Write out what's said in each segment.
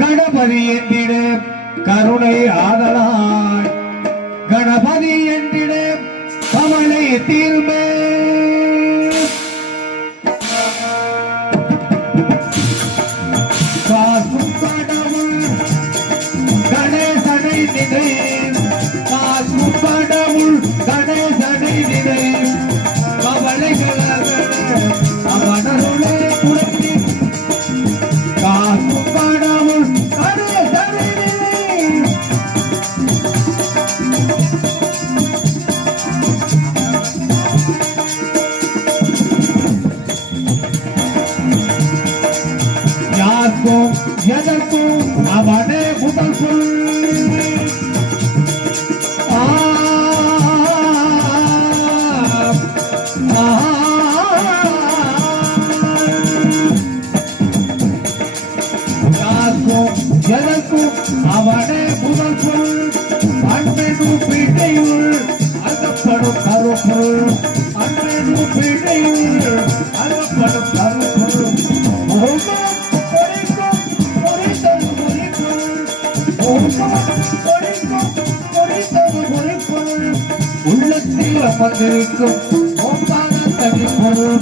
கணபதி என்றிட கருணை ஆதலாய் கணபதி என்றிட கவலை தீர்மே காசும் கடவுள் கணேசனை நினை காசும் கடவுள் கணேசனை நினை கவலைகள் அவனருளே குறைந்தி காசும் கடவுள் கணேசனை நினை யாருக்கும் எதற்கும் அவனே முதல் சொல் எதற்கும் அவனே முதல் சொல் அன்பெனும் பிடியுள் அகப்படும் கருப்பொருள் அன்பெனும் பிடியுள் அகப்படும் கருப்பொருள் உள்ளத்தில் அமர்ந்திருக்கும் ஓங்கார தனிப்பொருள்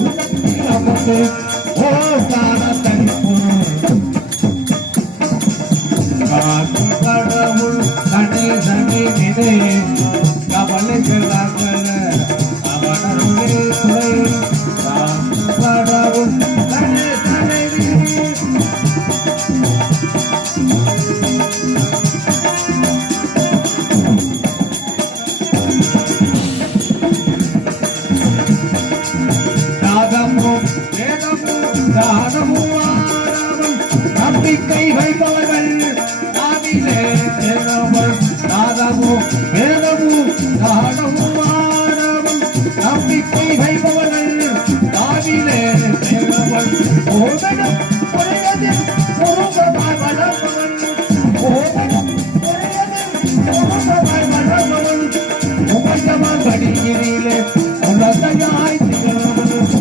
உள்ளத்தில் அமர்ந்திருக்கும் ஓங்கார தனிப்பொருள் காக்கும் கடவுள் கணேசனை நினை கவலைகள் அகல அவனருளே துணை காக்கும் கடவுள் கணேசனை நினை நம்பிக்கை வைப்பவர்கள் நாவிலே தேவன் நாதமும் வேதமும் தானமும் ஆனவும் நம்பிக்கை வைப்பவர்கள் நாவிலே தேவன் ஓதனம் குறையதில் பொருந்தமாய் வளர்ப்பவன் ஓதனம் குறையதில் பொருந்தமாய் வளர்ப்பவன் உபயமான் படியிலே உலகையாய் திகழ்வன்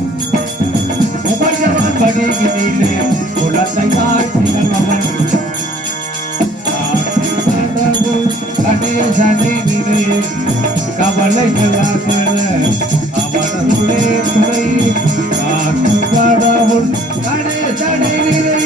உபயமான் படி உலகினிலே குலத்தை தாழ்த்தினவன் கணேசனிலே கவலைகளாக அவனுடைய துணை கடவுள் கணேசனிலே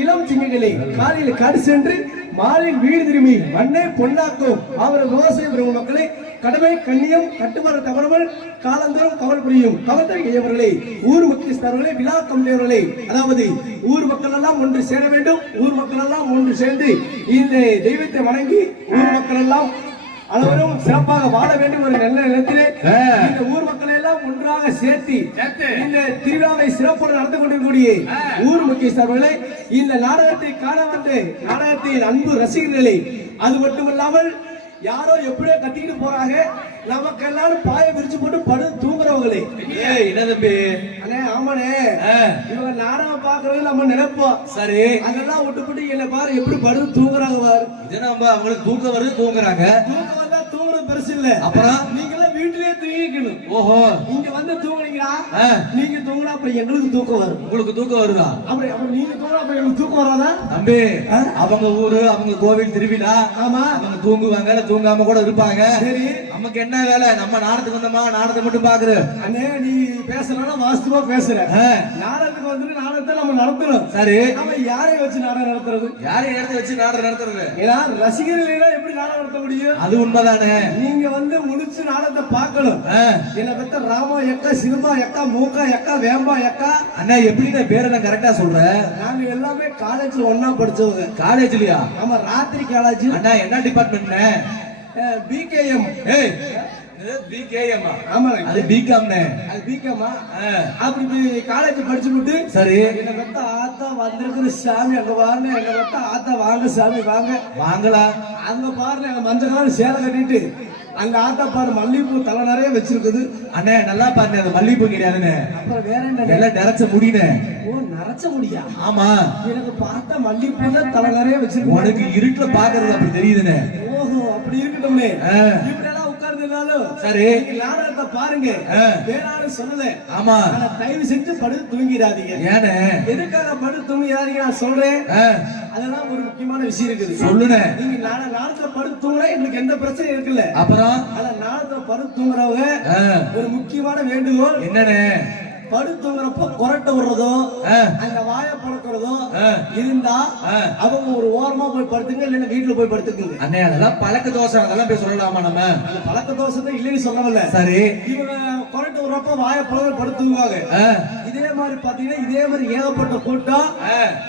இளம் சிங்கங்களே காலையில் காடு சென்று மாலின் வீடு திரும்பி மண்ணை பொன்னாக்கும் அவர் விவசாயம் பெறும் மக்களை கடமை கண்ணியம் கட்டுமர தவறுகள் காலந்தோறும் கவல் புரியும் கவல்துறை கையவர்களே ஊர் முக்கியஸ்தர்களே விழா கம்பெனியவர்களே அதாவது ஊர் மக்கள் எல்லாம் ஒன்று சேர வேண்டும் ஊர் மக்கள் எல்லாம் ஒன்று சேர்ந்து இந்த தெய்வத்தை வணங்கி ஊர் மக்கள் எல்லாம் அனைவரும் சிறப்பாக வாழ வேண்டும் ஒரு நல்ல நிலத்திலே இந்த ஊர் மக்களை எல்லாம் ஒன்றாக சேர்த்து இந்த திருவிழாவை சிறப்புடன் நடந்து கொண்டிருக்கக்கூடிய ஊர் முக்கியஸ்தர்களே இந்த நாடகத்தை காண வந்த நாடகத்தின் அன்பு ரசிகர்களே அது மட்டுமல்லாமல் யாரோ எப்படியோ கத்திக்கிட்டு போறாங்க நமக்கு எல்லாரும் பாய விரிச்சு போட்டு படு தூங்குறவங்களே அண்ணே ஆமாண்ணே இவங்க நாடகம் பாக்குறது நம்ம நினைப்போம் சரி அதெல்லாம் விட்டு போட்டு என்ன பாரு எப்படி படு தூங்குறாங்க பாரு அவங்களுக்கு தூக்கம் வருது தூங்குறாங்க தூக்கம் வந்தா தூங்குறது பெருசு இல்ல அப்புறம் நீங்க எல்லாம் வீட்டிலேயே தூங்கிக்கணும் ஓஹோ இங்க வந்து தூங்குனீங்களா நீங்க தூங்குனா அப்புறம் எங்களுக்கு தூக்கம் வரும் உங்களுக்கு தூக்கம் வருதா அப்புறம் நீங்க தூங்குனா அப்புறம் எங்களுக்கு தூக்கம் வராதா தம்பி அவங்க ஊரு அவங்க கோவில் திருவிழா ஆமா அவங்க தூங்குவாங்க தூங்காம கூட இருப்பாங்க சரி நமக்கு என்ன வேலை நம்ம நாடத்துக்கு வந்தோமா நாடத்தை மட்டும் பாக்குற அண்ணே நீ பேசுறா வாஸ்துவா பேசுற நாடகத்துக்கு வந்துட்டு நாடகத்தை நம்ம நடத்தணும் சரி நம்ம யாரையும் வச்சு நாடகம் நடத்துறது யாரையும் இடத்த வச்சு நாடகம் நடத்துறது ஏன்னா ரசிகர்கள் எப்படி நாடகம் நடத்த முடியும் அது உண்மைதானே நீங்க வந்து முடிச்சு நாடகத்தை பார்க்கணும் என்ன பத்த ராமா எக்கா சினிமா எக்கா மூக்கா எக்கா வேம்பா எக்கா அண்ணா எப்படி நான் பேரை நான் கரெக்டா சொல்றேன் நாங்க எல்லாமே காலேஜ்ல ஒன்னா படிச்சவங்க காலேஜ்லயா ஆமா ராத்திரி காலேஜ் அண்ணா என்ன டிபார்ட்மெண்ட் பிகேஎம் பிகேஎம் ஆமாங்க அது பிகாம்னே அது பிகாமா அப்படி காலேஜ் படிச்சு விட்டு சரி என்ன பார்த்தா ஆத்தா வந்திருக்கிற சாமி அங்க பாருங்க என்ன பார்த்தா ஆத்தா வாங்க சாமி வாங்க வாங்கலாம் அங்க பாருங்க அங்க மஞ்சள் காலம் சேலை கட்டிட்டு அங்க ஆத்தா பாரு மல்லிகைப்பூ தலை நிறைய வச்சிருக்குது அண்ணே நல்லா பாருங்க அது மல்லிகைப்பூ கிடையாதுன்னு அப்புறம் வேற என்ன எல்லாம் நிறைச்ச முடினே ஓ நரைச்ச முடியா ஆமா எனக்கு பார்த்தா மல்லிகைப்பூ தான் தலை நிறைய வச்சிருக்கு உனக்கு இருட்டுல பாக்குறது அப்படி தெரியுதுன்னு ஓஹோ அப்படி இருக்கட்டும்னே இப்படி எல்லாம் உட்கார்ந்துருந்தாலும் சரி நாடகத்தை பாருங்க வேற யாரும் சொல்லல ஆமா ஆனா தயவு செஞ்சு படுத்து தூங்கிடாதீங்க ஏன்னு எதுக்காக படுத்து தூங்கிடாதீங்க நான் சொல்றேன் அதெல்லாம் ஒரு முக்கியமான விஷயம் இருக்குது சொல்லுனே நீங்க நாடகத்துல படுத்து தூங்குறா எனக்கு எந்த பிரச்சனையும் இருக்குல்ல அப்புறம் ஆனா நாடகத்துல படுத்து தூங்குறவங்க ஒரு முக்கியமான வேண்டுகோள் என்னன்னு படுத்துங்கிறப்ப கொரட்டை விடுறதோ அந்த வாயை பழக்கிறதோ இருந்தா அவங்க ஒரு ஓரமா போய் படுத்துங்க இல்லைன்னா வீட்டுல போய் படுத்துக்குங்க அண்ணே அதெல்லாம் பழக்க தோசை அதெல்லாம் போய் சொல்லலாமா நம்ம அந்த பழக்க தோசை தான் இல்லைன்னு சொல்லவில்லை சரி இவங்க கொரட்டை விடுறப்ப வாயை பழக படுத்துக்குவாங்க இதே மாதிரி பாத்தீங்கன்னா இதே மாதிரி ஏகப்பட்ட கூட்டம்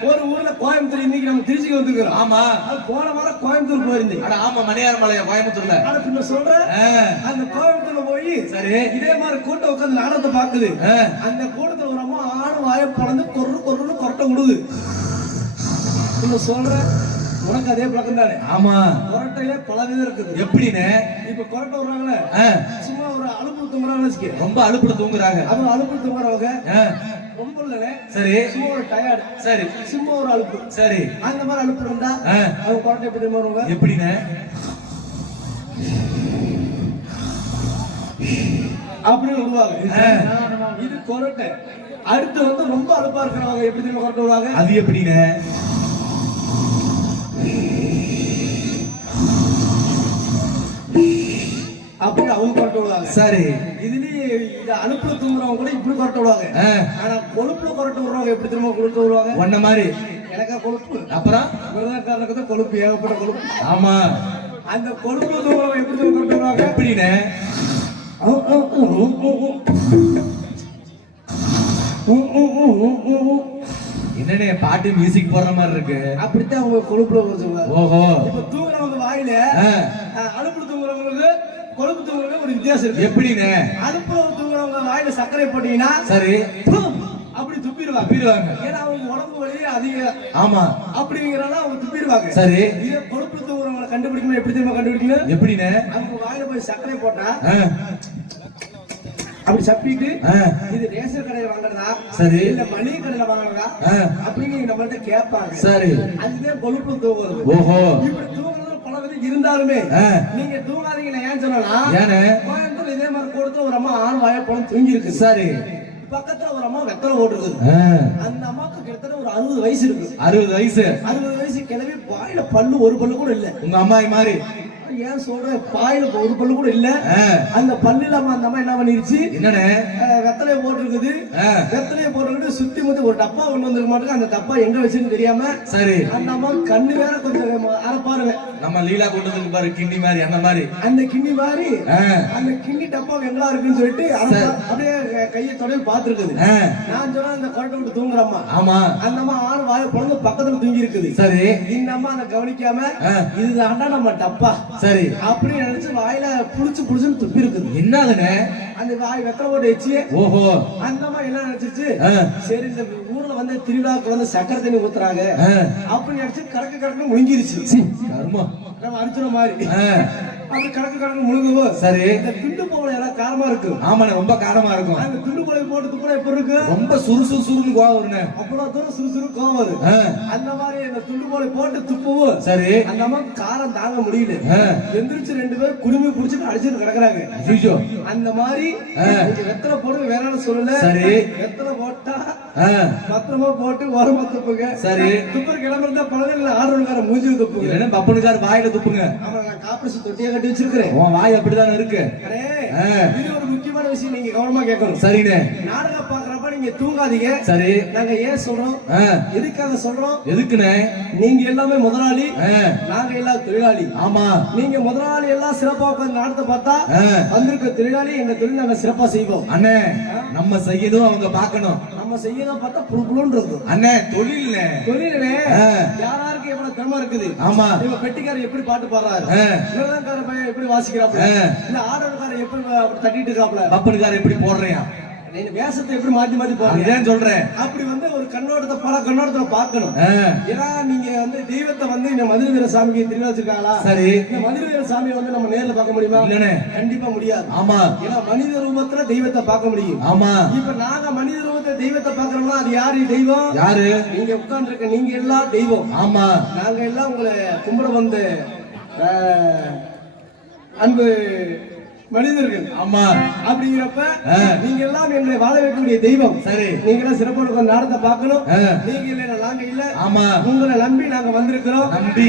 ஒரு ஊர்ல கோயம்புத்தூர் இன்னைக்கு நம்ம திருச்சிக்கு வந்துக்கிறோம் ஆமா போன வாரம் கோயம்புத்தூர் போயிருந்தேன் ஆமா மணியார் மலையா கோயம்புத்தூர்ல பின்ன சொல்றேன் அந்த கோயம்புத்தூர்ல போய் சரி இதே மாதிரி கூட்டம் உட்காந்து நாடகத்தை பாக்குது அந்த கூட்டத்துல ஒரு அம்மா ஆணு வாயை பிளந்து கொருன்னு கொரட்டை விடுது சொல்ற உனக்கு அதே பழக்கம் தானே ஆமா கொரட்டையில பல விதம் இருக்குது எப்படின்னு இப்ப கொரட்டை விடுறாங்களே சும்மா ஒரு அலுப்பு தூங்குறாங்க ரொம்ப அலுப்புல தூங்குறாங்க அது அலுப்பு தூங்குறவங்க ரொம்ப இல்லைங்க சரி சும்மா ஒரு டயர்டு சரி சும்மா ஒரு அலுப்பு சரி அந்த மாதிரி அலுப்பு இருந்தா அவங்க கொரட்டை எப்படி வருவாங்க எப்படின்னு அப்படின்னு விடுவாங்க இது கொரட்டை அடுத்து வந்து ரொம்ப அலுப்பா இருக்கிறவங்க எப்படி தெரியுமா கொரட்டை விடுவாங்க அது எப்படின்னு அப்படி அவங்க கொரட்டை விடுவாங்க சரி இதுலயே இது அலுப்புல தூங்குறவங்க கூட இப்படி கொரட்டை விடுவாங்க ஆனா கொழுப்புல கொரட்டை விடுறவங்க எப்படி தெரியுமா கொழுப்பு விடுவாங்க ஒன்ன மாதிரி எனக்கா கொழுப்பு அப்புறம் விரதக்காரனுக்கு தான் கொழுப்பு ஏகப்பட்ட கொழுப்பு ஆமா அந்த கொழுப்புல தூங்குறவங்க எப்படி தெரியுமா கொரட்டை விடுவாங்க எப்படின்னு என்னனே பாட்டு மியூசிக் போடுற மாதிரி இருக்கு அப்படித்தான் அவங்க கொழுப்புல சொல்லுவாங்க ஓஹோ இப்ப தூங்குறவங்க வாயில அலுப்புல தூங்குறவங்களுக்கு கொழுப்பு தூங்குறவங்க ஒரு வித்தியாசம் இருக்கு எப்படின்னு அலுப்புல தூங்குறவங்க வாயில சர்க்கரை போட்டீங்கன்னா சரி அப்படி துப்பிடுவாங்க ஏன்னா அவங்க உடம்பு வலி அதிகம் ஆமா அப்படிங்கறத அவங்க துப்பிடுவாங்க சரி இதே கொழுப்பு தூங்குறவங்களை கண்டுபிடிக்கணும் எப்படி தெரியுமா கண்டுபிடிக்கணும் எப்படின்னு அவங்க வாயில போய் சர்க்கரை போட்டா அப்படி சப்பிட்டு இது ரேஷன் கடையில வாங்குறதா சரி இல்ல மளிகை கடையில வாங்குறதா அப்படின்னு நம்மள்ட்ட கேட்பாங்க சரி அதுவே கொழுப்பு தூங்குறது ஓஹோ இப்படி தூங்குறது பல விதம் இருந்தாலுமே நீங்க தூங்காதீங்க ஏன் சொன்னா கோயம்புத்தூர் இதே மாதிரி கொடுத்து ஒரு அம்மா ஆண் வாயை போல தூங்கி இருக்கு சரி பக்கத்துல ஒரு அம்மா வெத்தலை ஓட்டுருக்கு அந்த அம்மாக்கு கிட்டத்தட்ட ஒரு 60 வயசு இருக்கு 60 வயசு 60 வயசு கிளம்பி வாயில பல்லு ஒரு பல்லு கூட இல்ல உங்க அம்மாய் மாதிரி ஏன் சொல்ற பாயில ஒரு பல்லு கூட இல்ல அந்த பல்லு இல்லாம அந்த அம்மா என்ன பண்ணிருச்சு என்னன்னு வெத்தலைய போட்டுருக்குது வெத்தலைய போட்டுக்கிட்டு சுத்தி முத்தி ஒரு டப்பா ஒண்ணு வந்துருக்க மாட்டேங்க அந்த டப்பா எங்க வச்சுன்னு தெரியாம சரி அந்த அம்மா கண்ணு வேற கொஞ்சம் பாருங்க நம்ம லீலா கொண்டு வந்து பாரு கிண்ணி மாதிரி அந்த மாதிரி அந்த கிண்ணி மாதிரி அந்த கிண்ணி டப்பா எங்களா இருக்குன்னு சொல்லிட்டு அப்படியே கையை தொடர்ந்து பாத்துருக்குது நான் சொன்னா அந்த கொரட்டை விட்டு தூங்குறம்மா ஆமா அந்த அம்மா ஆள் வாய பொழுது பக்கத்துல தூங்கி இருக்குது சரி இந்த அம்மா அதை கவனிக்காம இதுதான்டா நம்ம டப்பா சரி அப்படி நினைச்சு வாயில புடிச்சுன்னு துப்பி இருக்குது என்னதுன்னு அந்த வாய் வெத்தலை போட்டு வச்சு ஓஹோ அந்த அம்மா என்ன நினைச்சிச்சு சரி இந்த ஊர்ல வந்து திருவிழாவுக்கு வந்து சக்கரை தண்ணி ஊத்துறாங்க அப்படி நினைச்சு கடக்கு முழுங்கிருச்சு நம்ம அரிச்சுன மாதிரி அப்படி கடக்கு முழுங்குவோ சரி இந்த துண்டு போல எல்லாம் காரமா இருக்கு ஆமா ரொம்ப காரமா இருக்கும் அந்த துண்டு போல போட்டு கூட எப்படி இருக்கு ரொம்ப சுறுசுறுன்னு கோவம் வருங்க அவ்வளவு தூரம் சுறுசுறு கோவம் வரும் அந்த மாதிரி அந்த துண்டு போல போட்டு துப்பவும் சரி அந்த அம்மா காரம் தாங்க முடியல எந்திரிச்சு 2 பேரும் குடுமி புடிச்சிட்டு அடிச்சுட்டு கிடக்குறாங்க அந்த மாதிரி வெத்தலை போட்டு வேற சொல்லல சரி வெத்தலை போட்டா பத்திரமா போட்டு ஓரமா துப்புங்க சரி துப்புற கிளம்புறதா பழனில ஆர்டர்கார மூஞ்சி துப்புங்க இல்லைன்னா பப்பனுக்கார வாயில துப்புங்க ஆமா நான் காப்பரசி தொட்டியை கட்டி வச்சிருக்கிறேன் உன் வாய் அப்படிதான் இருக்கு இது ஒரு முக்கியமான விஷயம் நீங்க கவனமா கேட்கணும் சரிண்ணே நாடகம் பாக்குறப்ப நீங்க தூங்காதீங்க சரி நாங்க ஏன் சொல்றோம் எதுக்காக சொல்றோம் எதுக்குண்ணே நீங்க எல்லாமே முதலாளி நாங்க எல்லாம் தொழிலாளி ஆமா நீங்க முதலாளி எல்லாம் சிறப்பா உட்கார்ந்து நாடகத்தை பார்த்தா வந்திருக்க தொழிலாளி எங்க தொழில் நாங்க சிறப்பா செய்வோம் அண்ணே நம்ம செய்யணும் அவங்க பார்க்கணும் நம்ம நம்ம செய்யலாம் பார்த்தா புழுன்னு இருக்கும். அண்ணே தொழில் தொழிலே யாராருக்கு எவ்வளவு திறமை இருக்குது. ஆமா, இவங்க பெட்டிக்காரர் எப்படி பாட்டு பாடுறாரு, நிலக்கார பையன் எப்படி வாசிக்கிறாப்ல, இல்ல ஆடவக்காரர் எப்படி தட்டிட்டு இருக்காப்ல, பப்பனுக்காரர் எப்படி போடுறியா, வேஷத்தை எப்படி மாத்தி மாத்தி போறீங்க சொல்றேன். அப்படி வந்து ஒரு கண்ணோட்டத்தை பல கண்ணோட்டத்தை பார்க்கணும். ஏன்னா நீங்க வந்து தெய்வத்தை வந்து இந்த மதுரை வீர சாமிக்கு திருவிழா வச்சிருக்காங்களா, சரி, இந்த மதுரை வீர சாமியை வந்து நம்ம நேர்ல பார்க்க முடியுமா? கண்டிப்பா முடியாது. ஆமா, ஏன்னா மனித ரூபத்துல தெய்வத்தை பார்க்க முடியும். ஆமா, இப்ப நாங்க மனித ரூபத்துல தெய்வத்தை பார்க்கறோம்னா அது யாரு தெய்வம்? யாரு? நீங்க உட்கார்ந்து இருக்க நீங்க எல்லாம் தெய்வம். ஆமா, நாங்க எல்லாம் உங்களை கும்பிட வந்து அன்பு மனிதர்கள். ஆமா, அப்படிங்கிறப்ப நீங்க எல்லாம் என்னை வாழ வைக்கக்கூடிய தெய்வம். சரி, நீங்க எல்லாம் சிறப்பான நாடத்தை பார்க்கணும். நீங்க இல்ல நாங்க இல்ல. ஆமா, உங்களை நம்பி நாங்க வந்திருக்கிறோம். நம்பி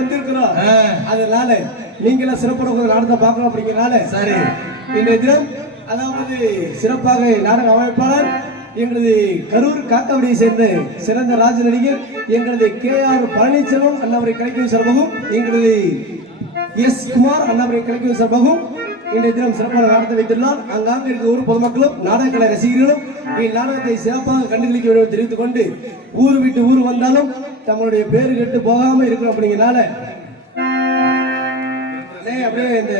வந்திருக்கிறோம். அதனால நீங்க எல்லாம் சிறப்பான நாடத்தை பார்க்கணும். அப்படிங்கிறனால சரி, இன்றைய தினம் அதாவது சிறப்பாக நாடக அமைப்பாளர் எங்களது கரூர் காக்காவடியை சேர்ந்த சிறந்த ராஜ நடிகர் எங்களது KR பழனிச்செல்வம் அண்ணாவரை கலைக்குழு சார்பாகவும் எங்களது S குமார் அண்ணாவரை கலைக்குழு சார்பாகவும் இன்றைய தினம் சிறப்பான நாடகத்தை வைத்துள்ளார். அங்காங்க இருக்க ஊர் பொதுமக்களும் நாடகக்கலை ரசிகர்களும் இந்நாடகத்தை சிறப்பாக கண்டுகளிக்க வேண்டும் தெரிவித்துக் கொண்டு ஊர் விட்டு ஊர் வந்தாலும் தங்களுடைய பேரு கெட்டு போகாம இருக்கணும். அப்படிங்கிறனால அப்படியே இந்த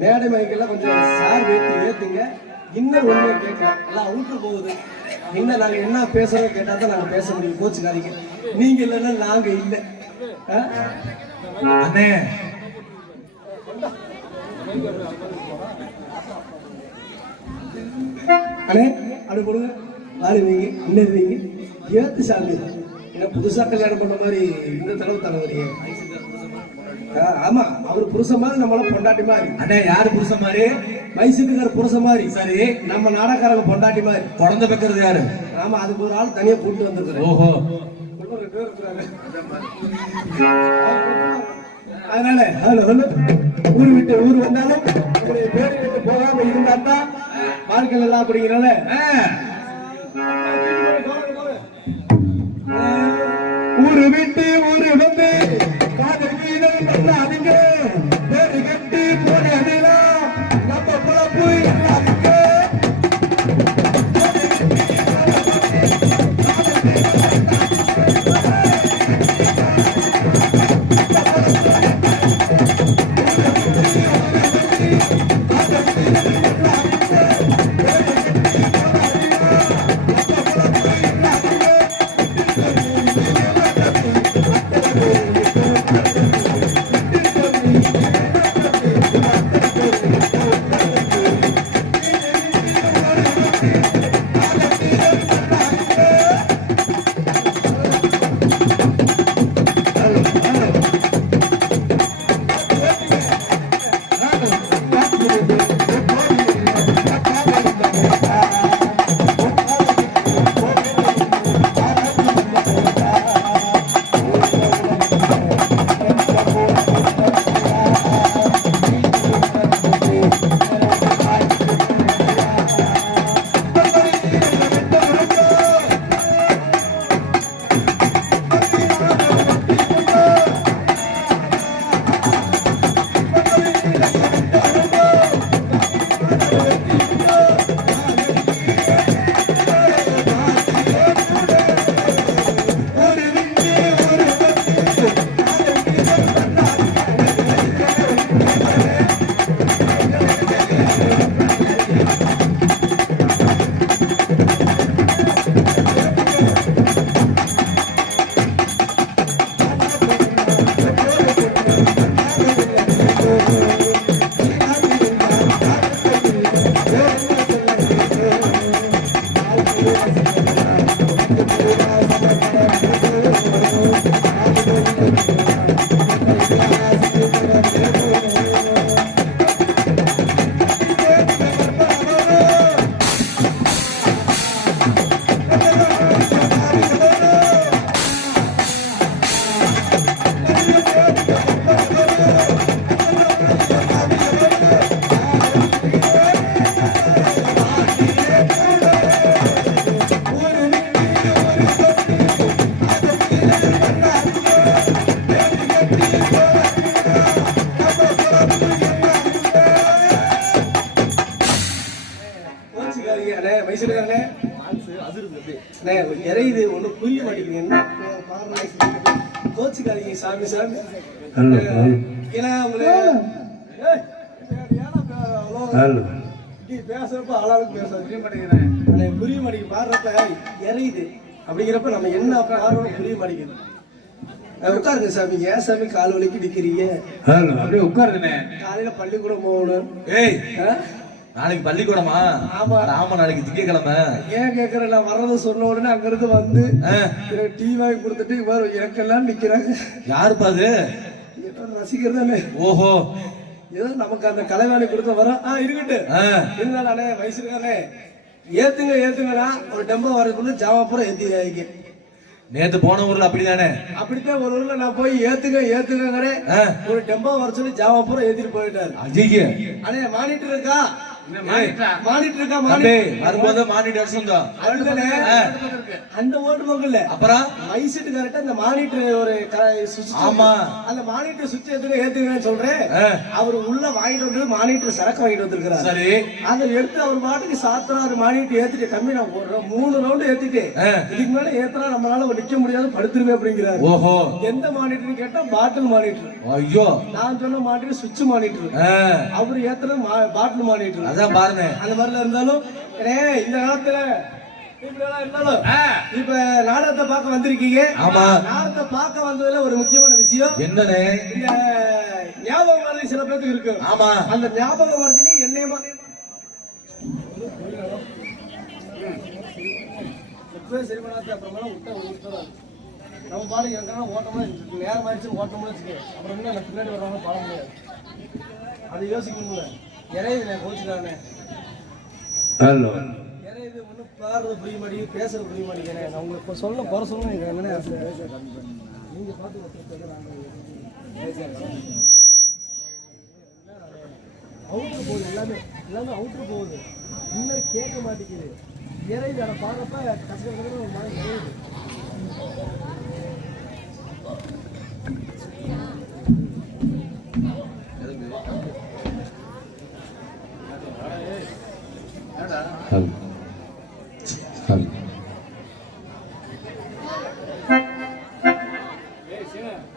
மேடை மைக்கெல்லாம் கொஞ்சம் சார் ஏத்துங்க. இன்னும் ஒண்ணு கேட்கலாம், எல்லாம் அவுட்டு போகுது. இன்னும் நாங்க என்ன பேசுறோம் கேட்டா தான் நாங்க பேச முடியும். கோச்சுக்காதீங்க, நீங்க இல்லைன்னா நாங்க இல்லை. அண்ணே அண்ணே அப்படி கொடுங்க, ஆளுவீங்க இன்னுவீங்க ஏத்து சாமி. ஏன்னா புதுசா கல்யாணம் பண்ண மாதிரி இந்த தடவை தலைவரிய. ஆமா, அவரு புருஷன் மாதிரி நம்மள பொண்டாட்டி மாதிரி. அண்ணே யாரு புருஷன் மாதிரி? வயசுக்குங்கிற புருஷன் மாதிரி. சரி, நம்ம நாடகாரங்க பொண்டாட்டி மாதிரி. குழந்தை பெக்கிறது யாரு? ஆமா, அதுக்கு ஒரு ஆள் தனியா கூட்டு வந்துருக்குறேன். ஓஹோ, அதனால ஊர் விட்டு ஊர் வந்தாலும் உங்களுடைய பேரு விட்டு போகாம இருந்தாத்தான் வாழ்க்கை எல்லாம். அப்படிங்கிறனால ஊரு விட்டு ஊரு வந்து காதல் கீழே பண்ணாதீங்க. பேரு கட்டி போனதெல்லாம் நம்ம குழப்பு எல்லாருங்க. அண்ணே அண்ணே இறையுது ஒன்றும் புரிய மாட்டேங்குது என்ன கோச்சுக்காதீங்க சாமி சாமி ஏன்னா பேசுறப்ப ஆளாளுக்கு பேசுறது புரிய மாட்டேங்கிறேன் புரிய மாட்டேங்குது பாடுறப்ப இறையுது அப்படிங்கிறப்ப நம்ம என்ன பாடுறோம் புரிய மாட்டேங்குது உட்காருங்க சாமி ஏன் சாமி கால் வலிக்கு நிக்கிறீங்க அப்படியே உட்காருங்க காலையில பள்ளிக்கூடம் போகணும் ஏய் நாளைக்கு பள்ளிக்கூடமா ஆமா ஆமா நாளைக்கு திங்கக்கிழமை ஏன் கேக்குறேன் நான் வர்றதை சொன்ன உடனே அங்க இருந்து வந்து டீ வாங்கி கொடுத்துட்டு இவ்வாறு எனக்கெல்லாம் நிக்கிறாங்க யாருப்பா அது ரசிகர் தானே ஓஹோ ஏதோ நமக்கு அந்த கலைவாணி கொடுத்த வரோம் இருக்கட்டும் இருந்தாலே வயசு இருக்கானே ஏத்துங்கன்னா ஒரு டெம்போ வரதுக்குள்ள ஜாமாப்புறம் ஏத்தி நேத்து போன ஊர்ல அப்படிதானே அப்படித்தான் ஒரு ஊர்ல நான் போய் ஏத்துங்க ஒரு டெம்போ வர சொல்லி ஜாமாப்புறம் ஏத்திட்டு போயிட்டாரு அஜய்க்கு அண்ணே மானிட்டர் இருக்கா வரும்போது மானிட்டர் அந்த ஓட்டு போகல அப்புறம் மைசெட் கரெக்டா அந்த மானிட்டர் ஒரு ஆமா அந்த மானிட்டர் சுவிட்ச் ஏத்துங்கன்னு சொல்றேன் அவர் உள்ள வாங்கிட்டு வந்து மானிட்டர் சரக்கு வாங்கிட்டு வந்திருக்கிறார் சரி அதை எடுத்து அவர் பாட்டுக்கு சாத்தினாரு மானிட்டர் ஏத்திட்டு கம்மி நான் போடுறோம் 3 ரவுண்ட் ஏத்திட்டு இதுக்கு மேல ஏத்தனா நம்மளால நிக்க முடியாது படுத்துருவே அப்படிங்கிறாரு ஓஹோ எந்த மானிட்டர் கேட்டா பாட்டில் மானிட்டர் ஐயோ நான் சொன்ன மானிட்டர் சுவிட்ச் மானிட்டர் அவர் ஏத்துறது பாட்டில் மானிட்டர் அதான் பாருங்க அந்த மாதிரில இருந்தாலும் இந்த காலத்துல இப்ப நாடகத்தை பார்க்க வந்திருக்கீங்க ஆமா நாடகத்தை பார்க்க வந்ததுல ஒரு முக்கியமான விஷயம் என்னன்னு இந்த ஞாபகம் மறதி சில பேருக்கு இருக்கு ஆமா அந்த ஞாபகம் மறதிலே என்னையமா நம்ம பாடு எங்கன்னா ஓட்டமா நேரம் ஆயிடுச்சு ஓட்டமா வச்சுக்க அப்புறம் என்ன பின்னாடி வர்றவங்க பாட முடியாது அதை யோசிக்கணும்ல இறையுது கோச்சுக்காரனே இறையுது ஒன்றும் பாடுறது புரிய மாட்டேங்குது பேசுறது புரிய மாட்டேங்கிறேன் நான் உங்களுக்கு சொல்ல குறை சொல்லணும் எனக்கு என்னென்ன நீங்க பார்த்து அவுட்ரு போகுது எல்லாமே அவுட்ரு போகுது இன்னும் கேட்க மாட்டேங்குது இறையுது அதை பாடுறப்ப கஷ்டப்பட்டு ஒரு மாதிரி இறையுது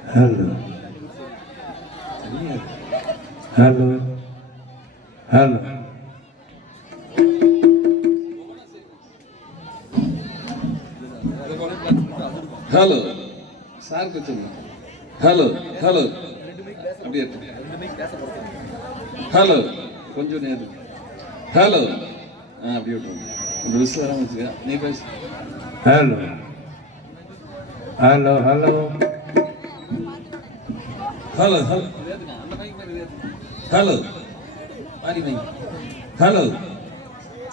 Hello. Hello. Hello. Hello sir சொல்லுங்க ஹலோ ஹலோ அப்படியே ஹலோ கொஞ்சம் நேரம் ஹலோ அப்படியே விட்டுருங்க கொஞ்சம் விசில் வராமல் வச்சுக்க நீ பேசு hello hello hello hello hello hello மாறி வை hello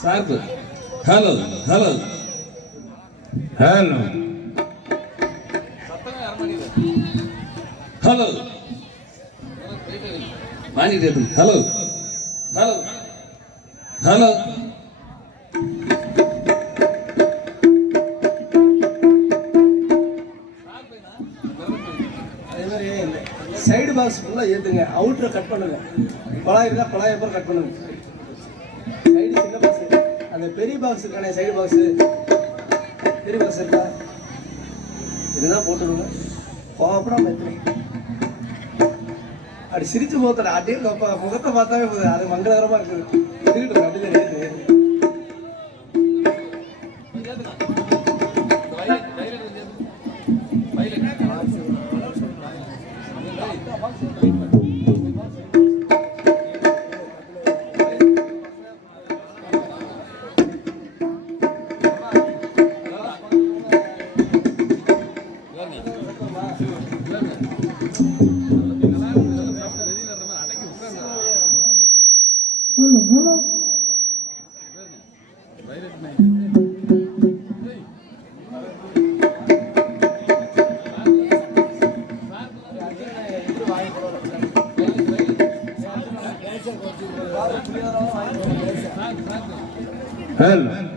sir hello hello hello hello மாறிட்டு hello hello hello side box ஃபுல்லா ஏத்துங்க அவுட்டரை கட் பண்ணுங்க பழம் இருந்தா பழம் அப்புறம் கட் பண்ணுங்க சைடு சின்ன பாக்ஸ் அந்த பெரிய பாக்ஸ் இருக்கானே சைடு பாக்ஸ் பெரிய பாக்ஸ் இருக்கா இதுதான் போட்டுடுங்க கோபப்படாம எத்தனை அப்படி சிரிச்சு போத்தட அப்படியே முகத்தை பார்த்தாவே போகுது அது மங்களகரமா இருக்குது இருக்கட்டும் அப்படிதான் ஏத்து Hello.